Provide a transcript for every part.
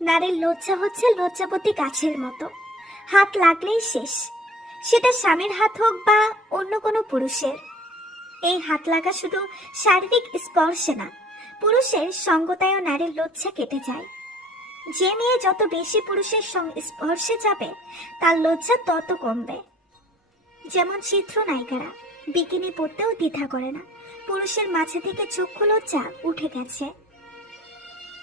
নারীর লজ্জা হচ্ছে লজ্জাপতি গাছের মতো, হাত লাগলেই শেষ। সেটা স্বামীর হাত হোক বা অন্য কোনো পুরুষের। এই হাত লাগা শুধু শারীরিক স্পর্শে না, পুরুষের সঙ্গতায়ও নারীর লজ্জা কেটে যায়। যে মেয়ে যত বেশি পুরুষের স্পর্শে যাবে তার লজ্জা তত কমবে। যেমন চিত্রনায়িকারা বিকিনি পরতেও দ্বিধা করে না, পুরুষের মাঝে থেকে চক্ষু লজ্জা উঠে গেছে।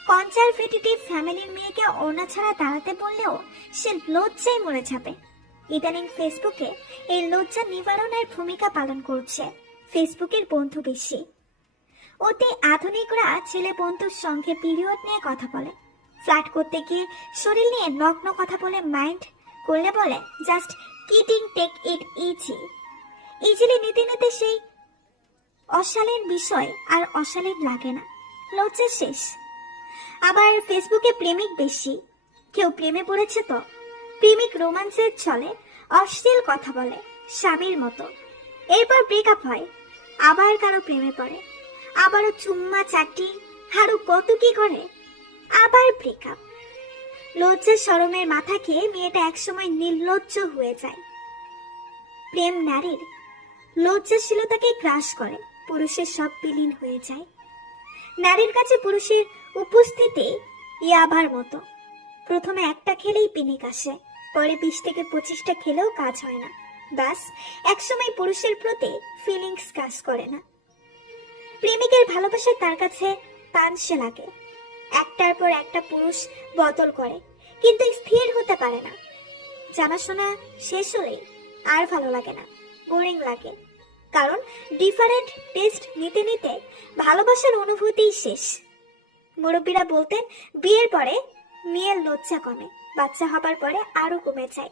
কনজারভেটিভ ফ্যামিলির মেয়েকে ওড়না ছাড়া দাঁড়াতে বললেও সে লজ্জায় মরে যাবে। ইদানিং ফেসবুকে এই লজ্জা নিবারণের ভূমিকা পালন করছে ফেসবুকের বন্ধু বেশি। অতি আধুনিকরা ছেলে বন্ধুর সঙ্গে পিরিয়ড নিয়ে কথা বলে, ফ্ল্যাট করতে গিয়ে শরীর নিয়ে নগ্ন কথা বলে, মাইন্ড করলে বলে just kidding, take it easily নিতে নিতে সেই অশালীন বিষয় আর অশালীন লাগে না, লজ্জা শেষ। আবার ফেসবুকে প্রেমিক বেশি, কেউ প্রেমে পড়েছে তো প্রেমিক রোমান্সের ছলে অশ্লীল কথা বলে স্বামীর মতো, এরপর ব্রেকআপ হয়, আবার কারো প্রেমে পড়ে, আবারও চুম্মা চাটি আরো কত কি করে, আবার ব্রেকআপ। লজ্জা শরমের মাথা খেয়ে মেয়েটা একসময় নির্লজ্জ হয়ে যায়। প্রেম নারীর লজ্জাশীলতাকে গ্রাস করে, পুরুষের সব বিলীন হয়ে যায়। নারীর কাছে পুরুষের উপস্থিতি ইয়াবার মতো, প্রথমে একটা খেলেই পিনিক আসে, পরে 20 থেকে 25টা খেলেও কাজ হয় না। ব্যাস, একসময় পুরুষের প্রতি ফিলিংস কাজ করে না। প্রেমিকের ভালোবাসা তার কাছে পানসে লাগে। একটার পর একটা পুরুষ বদল করে, কিন্তু স্থির হতে পারে না। জানাশোনা শেষ হলেই আর ভালো লাগে না, বোরিং লাগে। কারণ ডিফারেন্ট টেস্ট নিতে নিতে ভালোবাসার অনুভূতিই শেষ। মুরব্বীরা বলতেন বিয়ের পরে মেয়ের লজ্জা কমে, বাচ্চা হবার পরে আরো কমে যায়।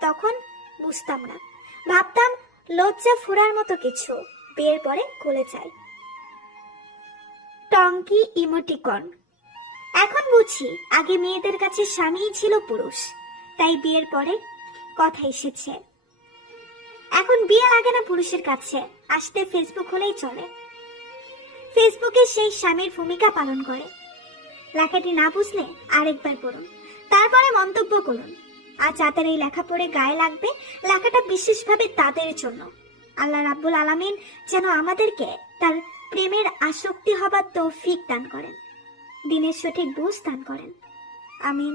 তখন বুঝতাম না, ভাবতাম লজ্জা ফুরার মতো কিছু, বিয়ের পরে গলে যায়। টঙ্কি ইমোটিকন। এখন বুঝি আগে মেয়েদের কাছে স্বামীই ছিল পুরুষ, তাই বিয়ের পরে কথা এসেছে। এখন বিয়ে লাগে না পুরুষের কাছে, আসতে ফেসবুক হলেই চলে। ফেসবুকে সেই স্বামীর ভূমিকা পালন করে। লেখাটি না বুঝলে আরেকবার পড়ুন, তারপরে মন্তব্য করুন। আর যাদের এই লেখা পড়ে গায়ে লাগবে, লেখাটা বিশেষভাবে তাদের জন্য। আল্লাহ রাব্বুল আলামিন যেন আমাদেরকে তার প্রেমের আসক্তি হবার তৌফিক দান করেন, দিনের সঠিক বুঝ দান করেন। আমিন।